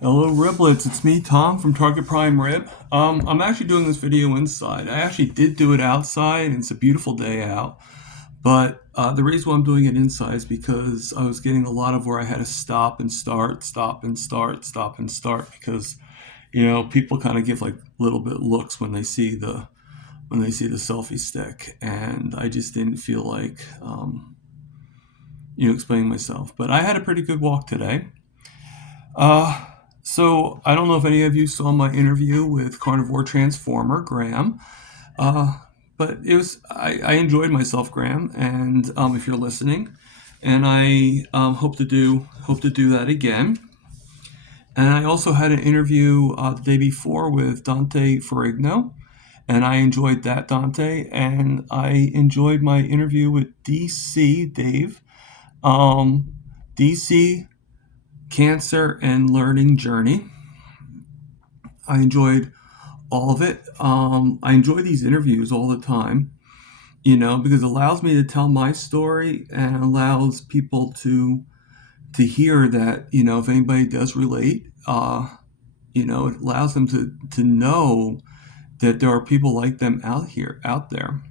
Hello Riblets, it's me Tom from Target Prime Rib. I'm actually doing this video inside. I actually did do it outside and it's a beautiful day out. But the reason why I'm doing it inside is because I was getting a lot of where I had to stop and start, stop and start, stop and start because people kind of give like little bit looks when they see the selfie stick, and I just didn't feel like explaining myself. But I had a pretty good walk today. Uh, so I don't know if any of you saw my interview with Carnivore Transformer Graham, uh, but I enjoyed myself, Graham, and if you're listening, and I hope to do that again. And I also had an interview the day before with Dante Ferrigno, and I enjoyed that, Dante, and I enjoyed my interview with DC Dave. Um, DC Cancer and Learning Journey. I enjoyed all of it. I enjoy these interviews all the time, because it allows me to tell my story and allows people to hear that, if anybody does relate, it allows them to know that there are people like them out there.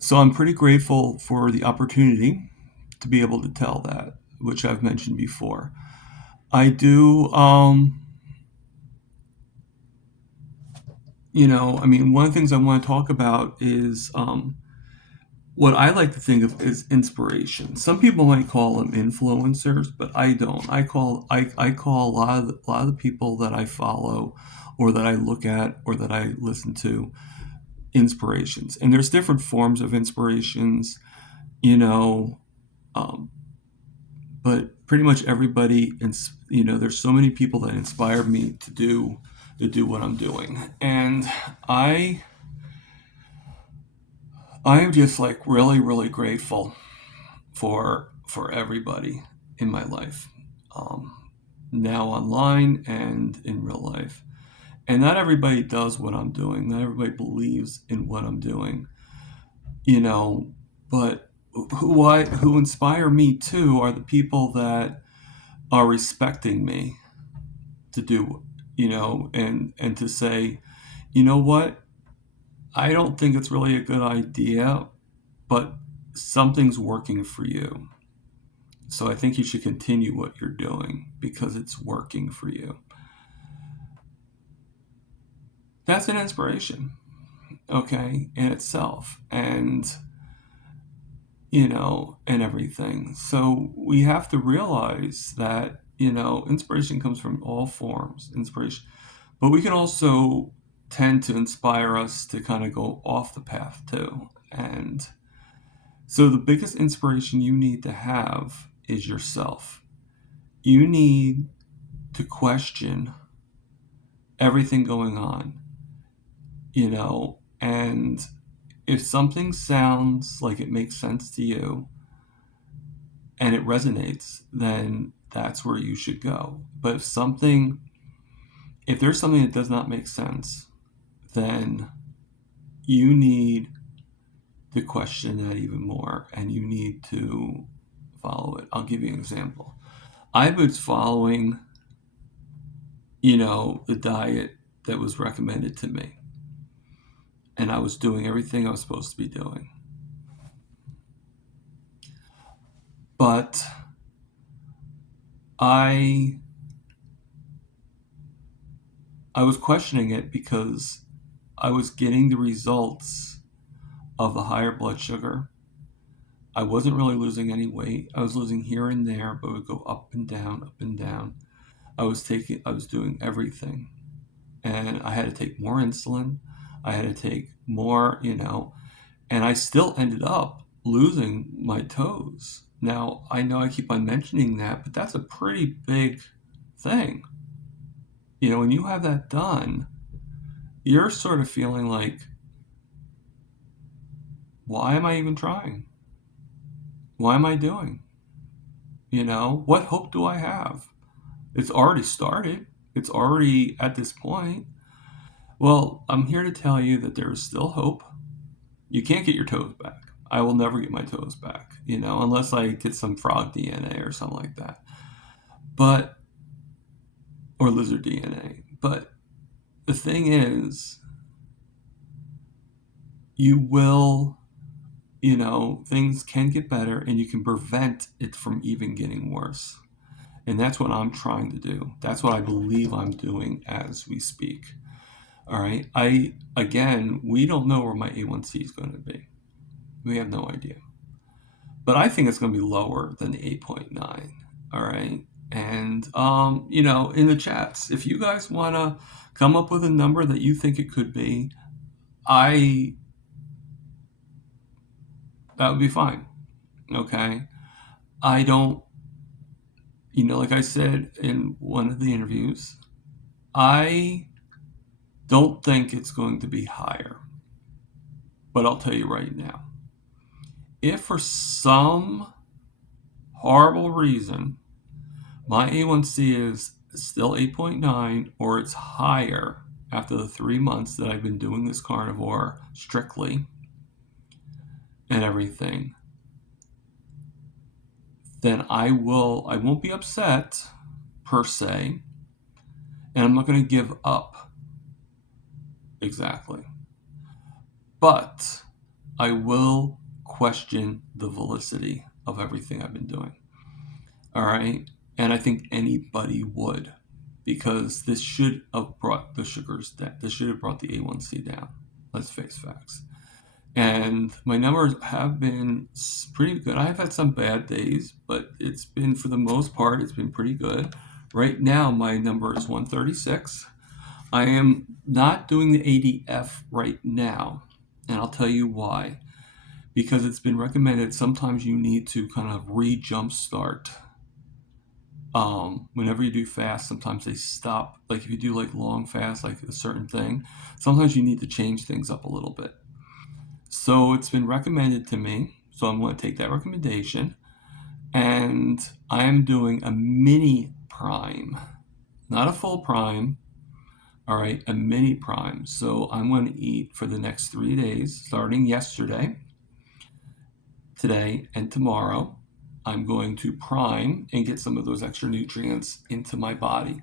So I'm pretty grateful for the opportunity to be able to tell that, which I've mentioned before. I do. I mean, one of the things I want to talk about is what I like to think of as inspiration. Some people might call them influencers, but I don't. I call a lot of the people that I follow, or that I look at, or that I listen to, inspirations. And there's different forms of inspirations, you know, um, but pretty much everybody. There's so many people that inspire me to do what I'm doing, and I I am just like really, really grateful for everybody in my life, now online and in real life. And not everybody does what I'm doing. Not everybody believes in what I'm doing, you know. But who inspire me too are the people that are respecting me to do, and to say, you know what, I don't think it's really a good idea, but something's working for you. So I think you should continue what you're doing because it's working for you. That's an inspiration, okay, in itself. And everything. So we have to realize that, inspiration comes from all forms, inspiration. But we can also tend to inspire us to kind of go off the path too. And so the biggest inspiration you need to have is yourself. You need to question everything going on, and if something sounds like it makes sense to you and it resonates, then that's where you should go. But if there's something that does not make sense, then you need to question that even more, and you need to follow it. I'll give you an example. I was following, the diet that was recommended to me, and I was doing everything I was supposed to be doing. But I I was questioning it because I was getting the results of the higher blood sugar. I wasn't really losing any weight. I was losing here and there, but it would go up and down, up and down. I was doing everything. And I had to take more insulin. I had to take more, and I still ended up losing my toes. Now, I know I keep on mentioning that, but that's a pretty big thing. When you have that done, you're sort of feeling like, why am I even trying? Why am I doing? What hope do I have? It's already started. It's already at this point. Well, I'm here to tell you that there is still hope. You can't get your toes back. I will never get my toes back, unless I get some frog DNA or something like that. But or lizard DNA. But the thing is, you will, things can get better and you can prevent it from even getting worse. And that's what I'm trying to do. That's what I believe I'm doing as we speak. All right. Again, we don't know where my A1C is going to be. We have no idea. But I think it's going to be lower than the 8.9. All right. And, in the chats, if you guys want to come up with a number that you think it could be, that would be fine. Okay. I don't, like I said in one of the interviews, I don't think it's going to be higher. But I'll tell you right now, if for some horrible reason my A1C is still 8.9 or it's higher after the 3 months that I've been doing this carnivore strictly and everything, then I won't be upset per se, and I'm not going to give up exactly. But I will question the validity of everything I've been doing. All right. And I think anybody would, because this should have brought the sugars down. This should have brought the A1C down. Let's face facts. And my numbers have been pretty good. I've had some bad days, but it's been, for the most part, it's been pretty good. Right now, my number is 136. I am not doing the ADF right now, and I'll tell you why. Because it's been recommended sometimes you need to kind of re-jumpstart. Whenever you do fast, sometimes they stop. Like if you do like long fast, like a certain thing, sometimes you need to change things up a little bit. So it's been recommended to me, so I'm going to take that recommendation, and I am doing a mini prime, not a full prime. All right, a mini prime. So I'm going to eat for the next 3 days, starting yesterday, today, and tomorrow. I'm going to prime and get some of those extra nutrients into my body.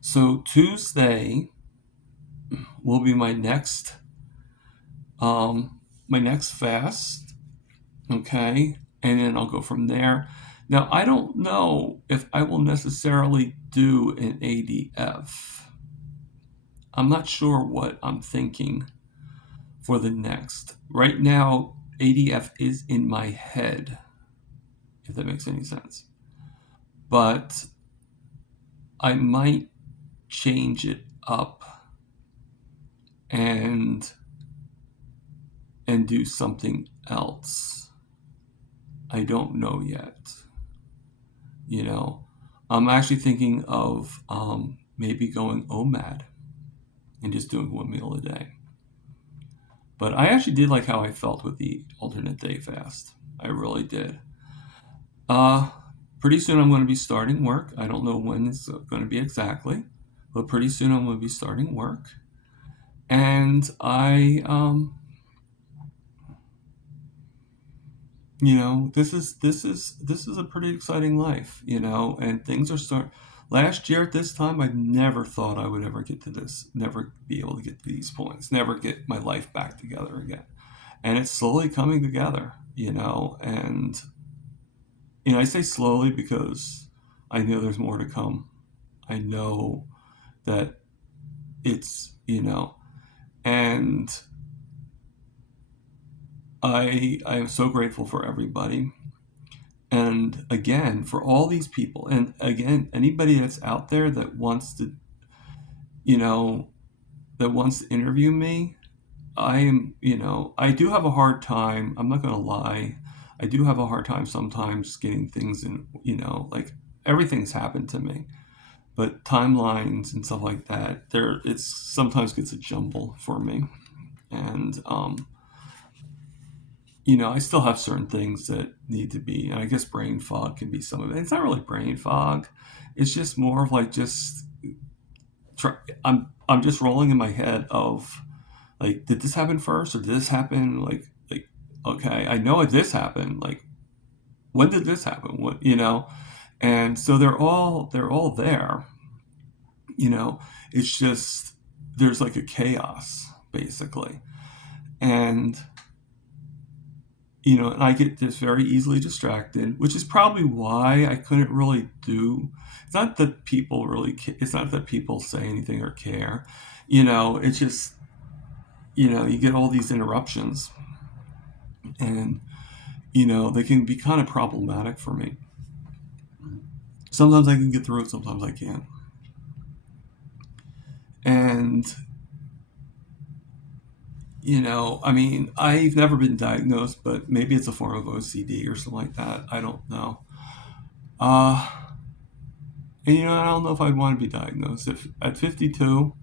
So Tuesday will be my next fast, okay? And then I'll go from there. Now, I don't know if I will necessarily do an ADF. I'm not sure what I'm thinking for the next. Right now, ADF is in my head, if that makes any sense. But I might change it up and do something else. I don't know yet. I'm actually thinking of maybe going OMAD and just doing 1 meal a day. But I actually did like how I felt with the alternate day fast. I really did. Pretty soon I'm going to be starting work. I don't know when it's going to be exactly, but pretty soon I'm going to be starting work. And this is a pretty exciting life, and things are last year at this time, I never thought I would ever get to this, never be able to get to these points, never get my life back together again. And it's slowly coming together, and, I say slowly because I know there's more to come. I know that it's, and I am so grateful for everybody. And again, for all these people, and again, anybody that's out there that wants to, interview me, I do have a hard time. I'm not going to lie. I do have a hard time sometimes getting things in, like everything's happened to me, but timelines and stuff like that, it's sometimes gets a jumble for me. And, I still have certain things that need to be, and I guess brain fog can be some of it. It's not really brain fog. It's just more of like I'm just rolling in my head of like, did this happen first or did this happen? Like, okay, I know this happened. Like, when did this happen? What, And so they're all there. You know, it's just, there's like a chaos, basically. And, and I get just very easily distracted, which is probably why I couldn't really do. It's not that people it's not that people say anything or care. It's just, you get all these interruptions, and, they can be kind of problematic for me. Sometimes I can get through it, sometimes I can't. And, I mean, I've never been diagnosed, but maybe it's a form of OCD or something like that. I don't know. Uh, and, I don't know if I'd want to be diagnosed. If at 52,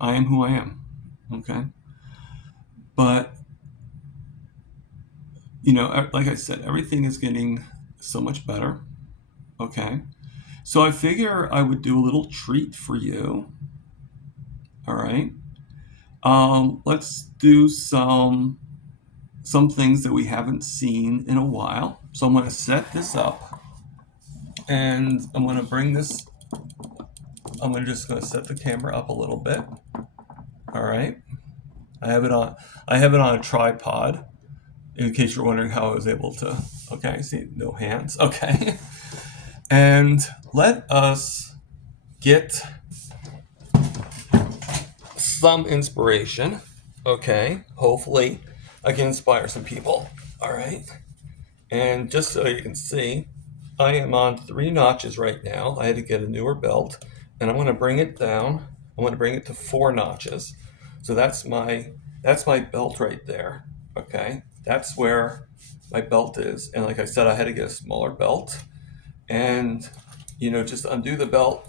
I am who I am. Okay. But, like I said, everything is getting so much better. Okay. So I figure I would do a little treat for you. All right. Let's do some things that we haven't seen in a while. So I'm going to set this up, and I'm going to bring this. Just going to set the camera up a little bit. All right. I have it on a tripod, in case you're wondering how I was able to. Okay, see, no hands. Okay. And let us get some inspiration. Okay. Hopefully I can inspire some people. All right. And just so you can see, I am on 3 notches right now. I had to get a newer belt, and I'm going to bring it down. I'm going to bring it to 4 notches. So that's my belt right there. Okay. That's where my belt is. And like I said, I had to get a smaller belt. And, just undo the belt.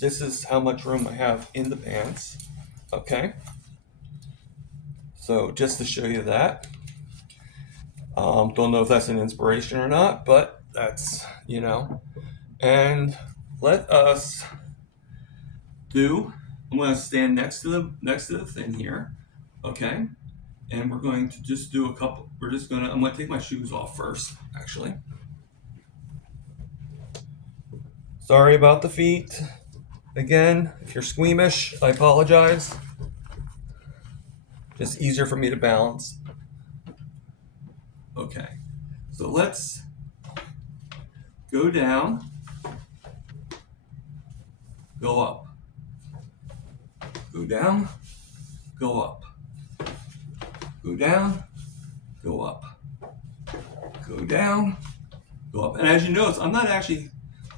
This is how much room I have in the pants. Okay. So just to show you that. Don't know if that's an inspiration or not, but that's, and let us I'm going to stand next to the thing here. Okay. And we're going to just do I'm going to take my shoes off first, actually. Sorry about the feet. Again, if you're squeamish, I apologize. Just easier for me to balance. Okay. So let's go down, go up. Go down, go up. Go down, go up. Go down, go up. And as you notice, I'm not actually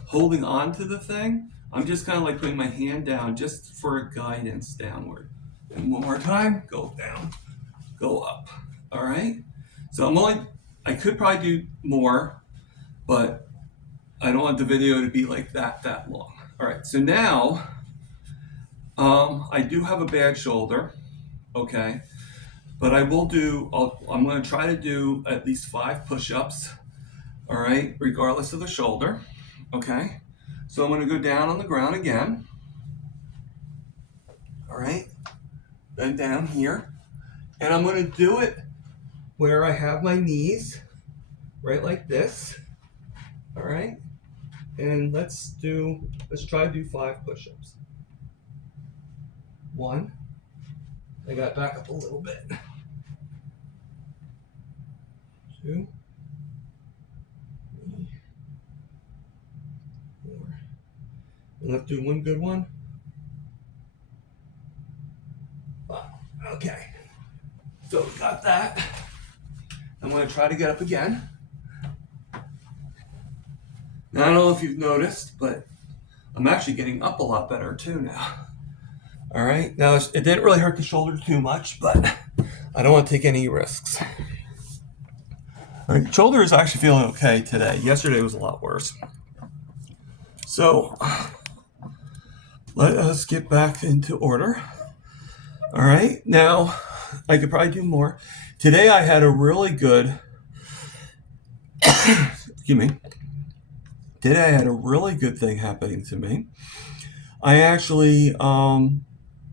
holding on to the thing. I'm just kind of like putting my hand down just for guidance downward. And one more time, go down, go up. All right? So I could probably do more, but I don't want the video to be like that long. All right, so now I do have a bad shoulder, okay? But I'm going to try to do at least 5 push-ups, all right, regardless of the shoulder, okay? So I'm going to go down on the ground again, all right? Then down here, and I'm going to do it where I have my knees, right like this, all right? And let's try to do 5 push-ups. 1, I got back up a little bit. 2, 3, 4. And let's do one good one. 5. Okay. So we got that. I'm going to try to get up again. Now, I don't know if you've noticed, but I'm actually getting up a lot better too now. All right. Now, it didn't really hurt the shoulder too much, but I don't want to take any risks. My shoulder is actually feeling okay today. Yesterday was a lot worse. So let us get back into order. All right. Now, I could probably do more. Today I had a really good, excuse me. Today I had a really good thing happening to me. I actually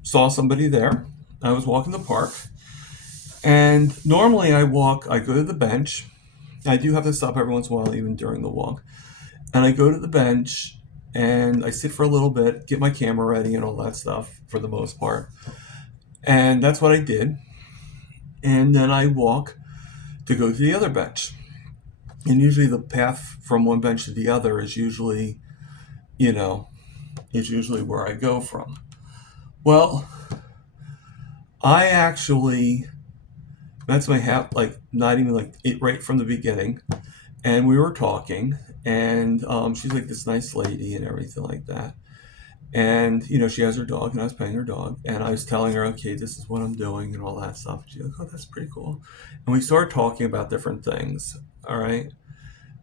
saw somebody there. I was walking the park. And normally I go to the bench. I do have to stop every once in a while, even during the walk. And I go to the bench, and I sit for a little bit, get my camera ready and all that stuff for the most part. And that's what I did. And then I walk to go to the other bench. And usually the path from one bench to the other is usually, you know, is usually where I go from. Well, I actually, that's my hat, like not even like it right from the beginning. And we were talking, and she's like this nice lady and everything like that. And she has her dog, and I was petting her dog, and I was telling her, okay, this is what I'm doing, and all that stuff. She's like, oh, that's pretty cool. And we started talking about different things. All right,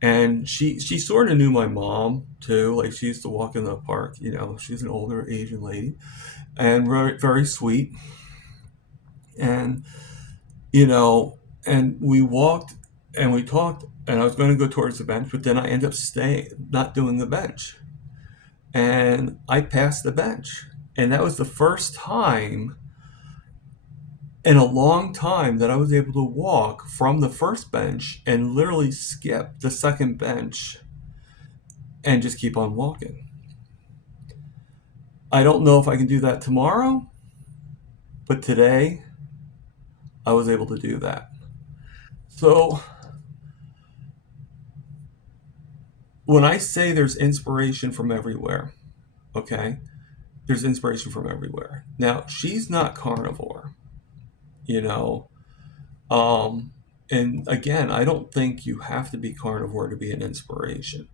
and she sort of knew my mom too. Like she used to walk in the park. She's an older Asian lady, and very very sweet. And you know, and we walked and we talked, and I was going to go towards the bench, but then I ended up staying, not doing the bench, and I passed the bench, and that was the first time in a long time that I was able to walk from the first bench and literally skip the second bench and just keep on walking. I don't know if I can do that tomorrow, but today I was able to do that. So when I say there's inspiration from everywhere, okay, there's inspiration from everywhere. Now, she's not carnivore, you know. Um, and again, I don't think you have to be carnivore to be an inspiration.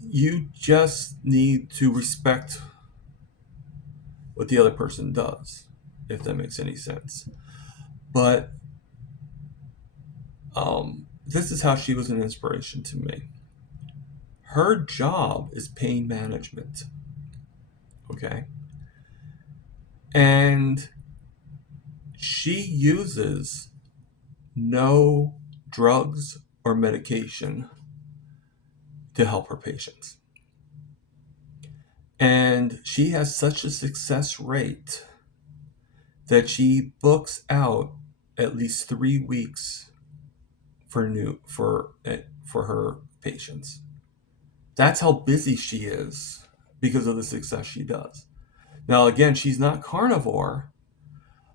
You just need to respect what the other person does, if that makes any sense. But this is how she was an inspiration to me. Her job is pain management, okay? And she uses no drugs or medication to help her patients. And she has such a success rate that she books out at least 3 weeks for her patients. That's how busy she is because of the success she does. Now again, she's not carnivore,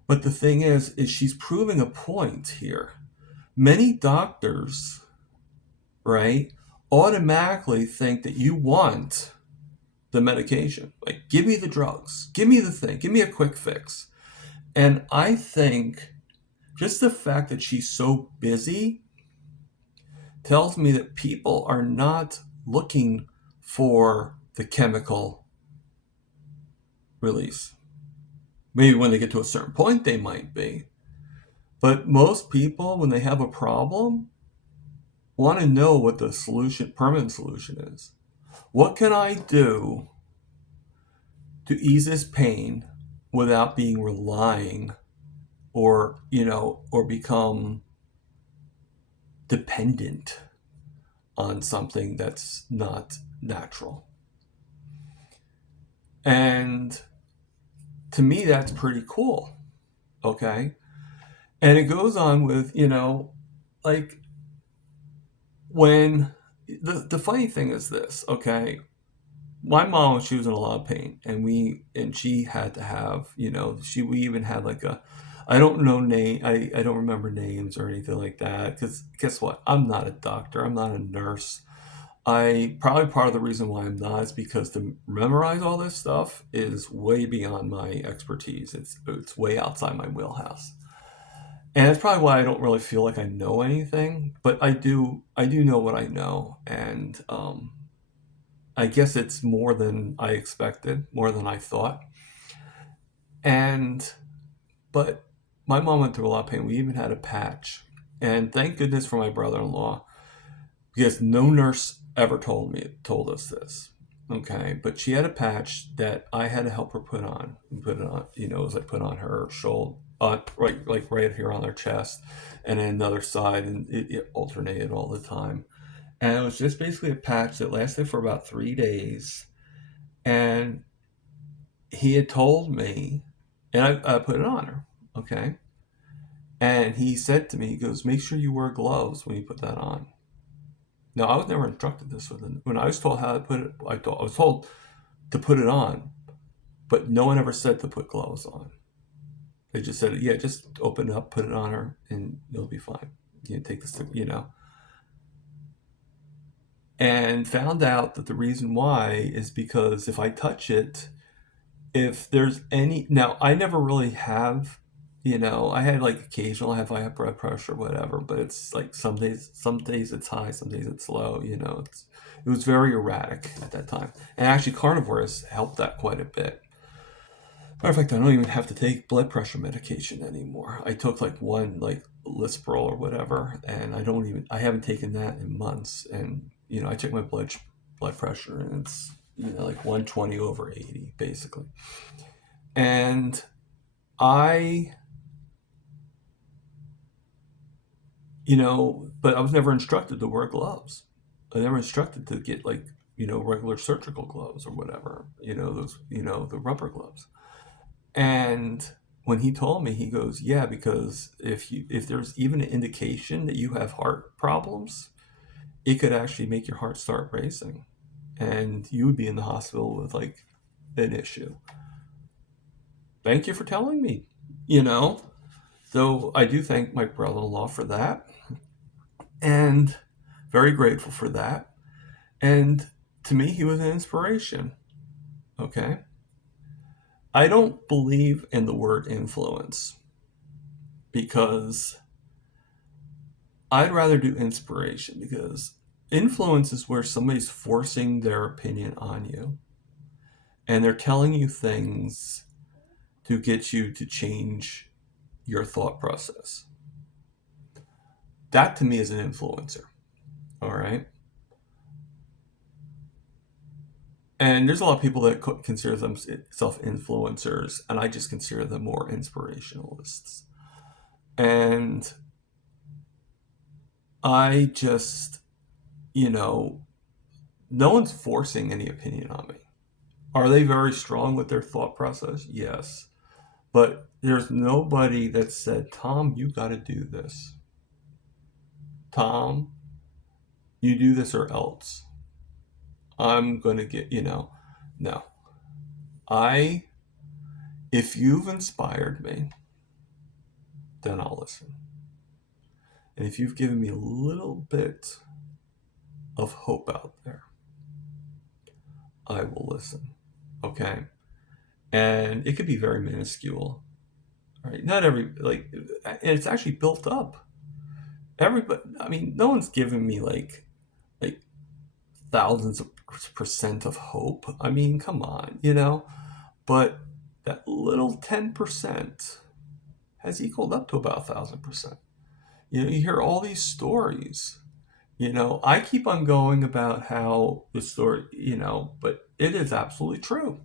but the thing is she's proving a point here. Many doctors, right, automatically think that you want the medication. Like, give me the drugs, give me the thing, give me a quick fix. And I think just the fact that she's so busy tells me that people are not looking for the chemical release. Maybe when they get to a certain point, they might be. But most people, when they have a problem, want to know what the solution, permanent solution is. What can I do to ease this pain without being relying or become dependent on something that's not natural? And to me, that's pretty cool. Okay. And it goes on with, like when the funny thing is this, okay, my mom, she was in a lot of pain, and she had to have, we even had like I don't know name, I don't remember names or anything like that, because guess what, I'm not a doctor, I'm not a nurse. I probably part of the reason why I'm not is because to memorize all this stuff is way beyond my expertise. It's way outside my wheelhouse. And that's probably why I don't really feel like I know anything, but I do know what I know, and I guess it's more than I expected, more than I thought. And but my mom went through a lot of pain. We even had a patch, and thank goodness for my brother-in-law, because no nurse ever told us this. Okay, but she had a patch that I had to help her put it on. It was like put on her shoulder, right, like right here on her chest, and then another side, and it alternated all the time. And it was just basically a patch that lasted for about 3 days. And he had told me, and I put it on her, okay. And he said to me, he goes, "Make sure you wear gloves when you put that on." Now, I was never instructed this when I was told how to put it. I was told to put it on, but no one ever said to put gloves on. They just said, yeah, just open it up, put it on her, and you'll be fine. You know, take this, and found out that the reason why is because if I touch it, if there's any, now I never really have, I had like occasional, I have high blood pressure, whatever, but it's like some days it's high, some days it's low, it was very erratic at that time. And actually carnivore has helped that quite a bit. Matter of fact, I don't even have to take blood pressure medication anymore. I took like one, like Lispro or whatever, and I haven't taken that in months. And I check my blood pressure, and it's like 120 over 80, basically. And I, but I was never instructed to wear gloves. I never instructed to get like regular surgical gloves or whatever. Those the rubber gloves. And when he told me, he goes, "Yeah, because if there's even an indication that you have heart problems, it could actually make your heart start racing, and you would be in the hospital with like an issue." Thank you for telling me, you know. So I do thank my brother-in-law for that, and very grateful for that. And to me, he was an inspiration. Okay, I don't believe in the word influence because I'd rather do inspiration because influence is where somebody's forcing their opinion on you and they're telling you things to get you to change your thought process. That to me is an influencer. All right. And there's a lot of people that consider themselves influencers, and I just consider them more inspirationalists. And I just, you know, no one's forcing any opinion on me. Are they very strong with their thought process? Yes. But there's nobody that said, Tom, you got to do this. Tom, you do this or else. I'm going to get, no. I, if you've inspired me, then I'll listen. And if you've given me a little bit of hope out there, I will listen. Okay? And it could be very minuscule. Right? Not every, like, and it's actually built up. Everybody, I mean, no one's giving me like thousands of percent of hope. I mean, come on, But that little 10% has equaled up to about 1,000%. You hear all these stories. I keep on going about how the story, but it is absolutely true.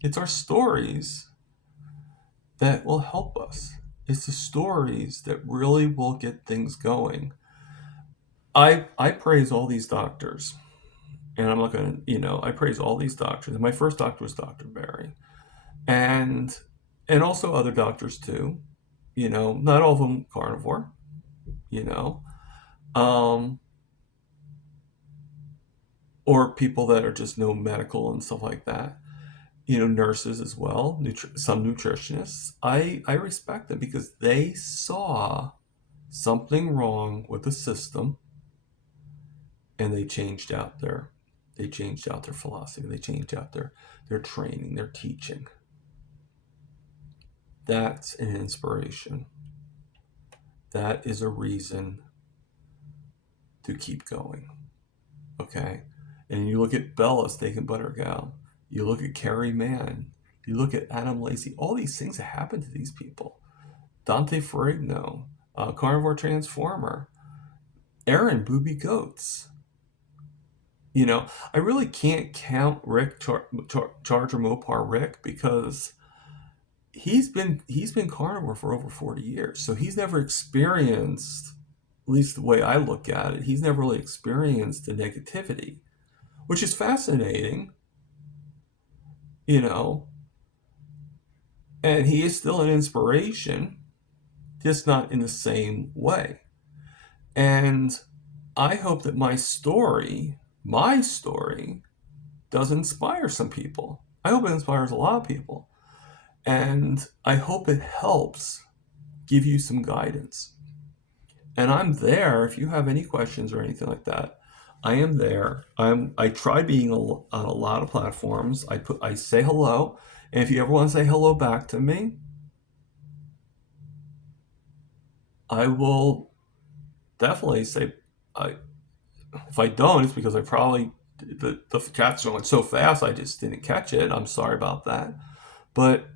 It's our stories that will help us. It's the stories that really will get things going. I praise all these doctors, and I'm not going to, I praise all these doctors. My first doctor was Dr. Barry, and also other doctors too. Not all of them carnivore. You know, um, or people that are just no medical and stuff like that. Nurses as well, some nutritionists. I respect them because they saw something wrong with the system and they changed out their philosophy, they changed out their training, their teaching. That's an inspiration. That is a reason to keep going. Okay? And you look at Bella Steak and Butter Gal, you look at Carrie Mann, you look at Adam Lacey, all these things that happen to these people. Dante Ferrigno, Carnivore Transformer, Aaron Booby Goats. I really can't count Rick Charger Mopar Rick because he's been carnivore for over 40 years. So he's never experienced, at least the way I look at it, he's never really experienced the negativity, which is fascinating, you know, and he is still an inspiration, just not in the same way. And I hope that my story does inspire some people. I hope it inspires a lot of people. And I hope it helps give you some guidance. And I'm there if you have any questions or anything like that. I am there. I try being on a lot of platforms. I say hello, and if you ever want to say hello back to me, I will definitely say. I If I don't, it's because I probably the chat's going so fast I just didn't catch it. I'm sorry about that. But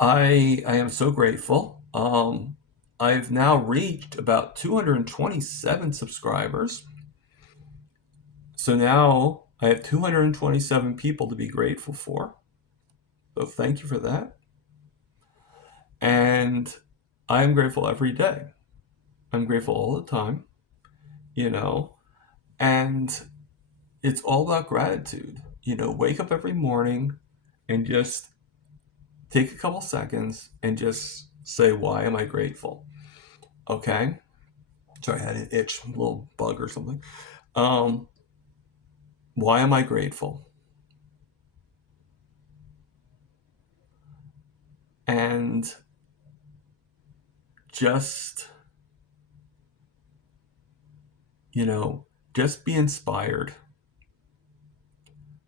I am so grateful. I've now reached about 227 subscribers. So now I have 227 people to be grateful for. So thank you for that. And I'm grateful every day. I'm grateful all the time, you know, and it's all about gratitude. Wake up every morning and just take a couple seconds and just say, why am I grateful? Okay. Sorry, I had an itch, a little bug or something. Um, why am I grateful? And just, you know, just be inspired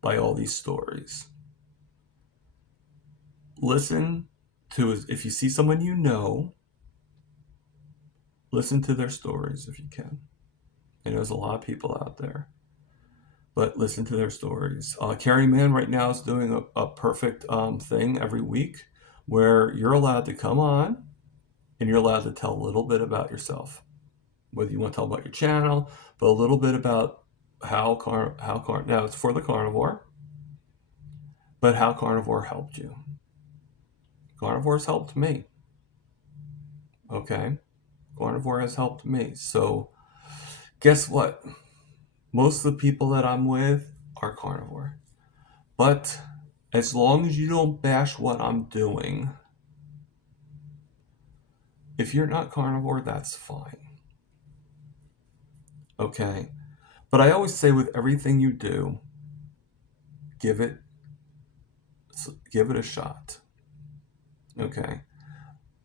by all these stories. Listen to, if you see someone listen to their stories if you can. And there's a lot of people out there, but listen to their stories. Carrie Mann right now is doing a perfect thing every week where you're allowed to come on and you're allowed to tell a little bit about yourself, whether you want to tell about your channel, but a little bit about now it's for the carnivore, but how carnivore helped you. Carnivore's helped me. Okay, carnivore has helped me. So guess what? Most of the people that I'm with are carnivore. But as long as you don't bash what I'm doing, if you're not carnivore, that's fine. Okay? But I always say with everything you do, give it give it a shot. Okay?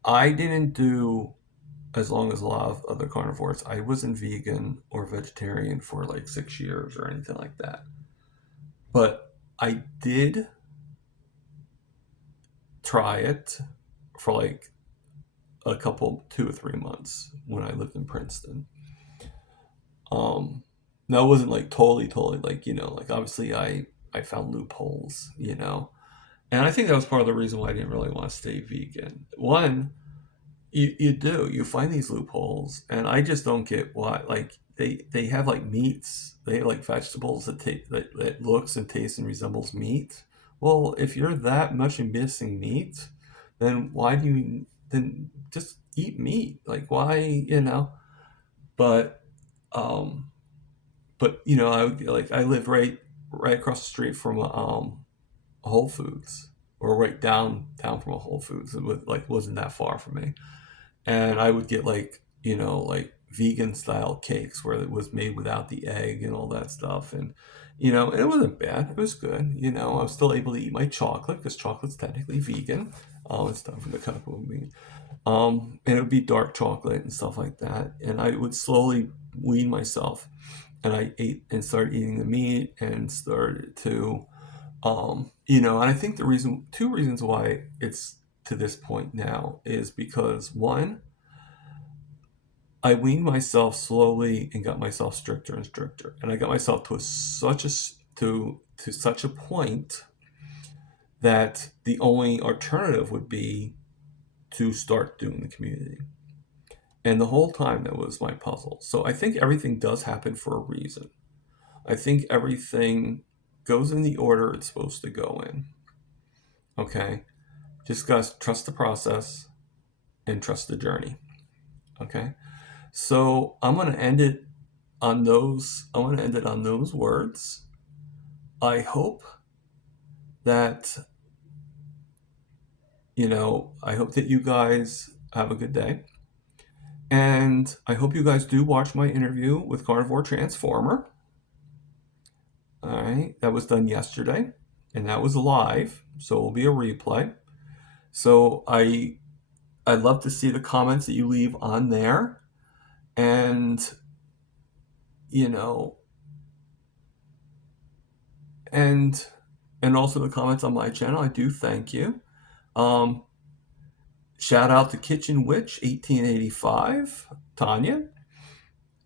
I didn't do as long as a lot of other carnivores. I wasn't vegan or vegetarian for like 6 years or anything like that. But I did try it for like a couple 2 or 3 months when I lived in Princeton. Um, no, it wasn't like totally like like obviously I found loopholes. And I think that was part of the reason why I didn't really want to stay vegan. One, you find these loopholes, and I just don't get why. Like they have like meats, they have like vegetables that looks and tastes and resembles meat. Well, if you're that much missing meat, then why do you then just eat meat? Like why? But um, I live right across the street from a Whole Foods, or right down from a Whole Foods. Wasn't that far from me, and I would get like vegan style cakes where it was made without the egg and all that stuff, and and it wasn't bad. It was good. I was still able to eat my chocolate because chocolate's technically vegan. It's done from the cocoa bean. And it would be dark chocolate and stuff like that. And I would slowly wean myself, and I ate and started eating the meat and started to, and I think two reasons why it's to this point now is because one, I weaned myself slowly and got myself stricter and stricter, and I got myself to such a point that the only alternative would be to start doing the community. And the whole time that was my puzzle. So I think everything does happen for a reason. I think everything goes in the order it's supposed to go in. Okay? Just gotta trust the process and trust the journey. Okay? So I'm gonna end it on those words. I hope that I hope that you guys have a good day. And I hope you guys do watch my interview with Carnivore Transformer. All right, that was done yesterday, and that was live, so it will be a replay. So I'd love to see the comments that you leave on there, and you know, and and also the comments on my channel. I do thank you. Um, Shout out to Kitchen Witch 1885, Tanya.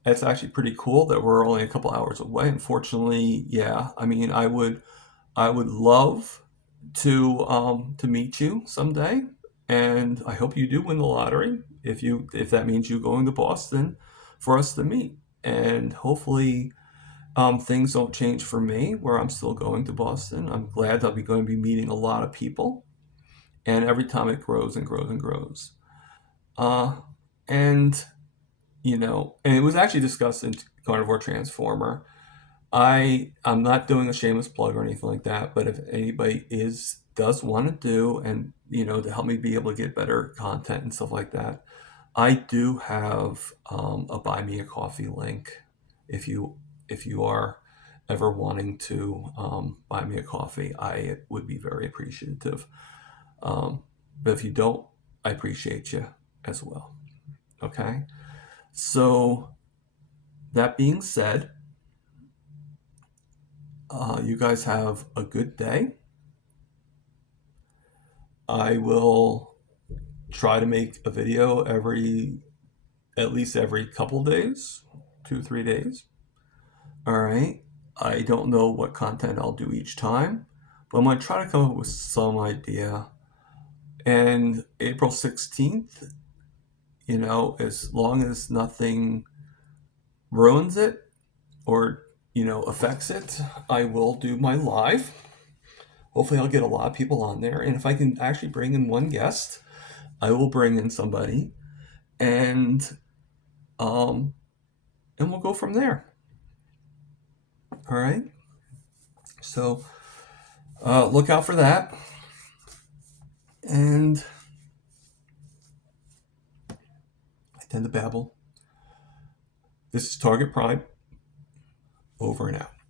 It's actually pretty cool that we're only a couple hours away. Unfortunately, yeah. I mean, I would love to meet you someday, and I hope you do win the lottery. If that means you going to Boston for us to meet, and hopefully things don't change for me where I'm still going to Boston. I'm glad I'll be going to be meeting a lot of people, and every time it grows and grows and grows. Uh, and and it was actually discussed in Carnivore Transformer. I'm not doing a shameless plug or anything like that, but if anybody does want to do and to help me be able to get better content and stuff like that, I do have a buy me a coffee link. If you are ever wanting to buy me a coffee, I would be very appreciative. Um, but if you don't, I appreciate you as well. Okay. So that being said, you guys have a good day. I will try to make a video at least every couple days, 2, 3 days. All right. I don't know what content I'll do each time, but I'm going to try to come up with some idea. And April 16th, as long as nothing ruins it or, affects it, I will do my live. Hopefully, I'll get a lot of people on there. And if I can actually bring in one guest, I will bring in somebody, and um, and we'll go from there. All right. So look out for that. And I tend to babble. This is Target Prime. Over and out.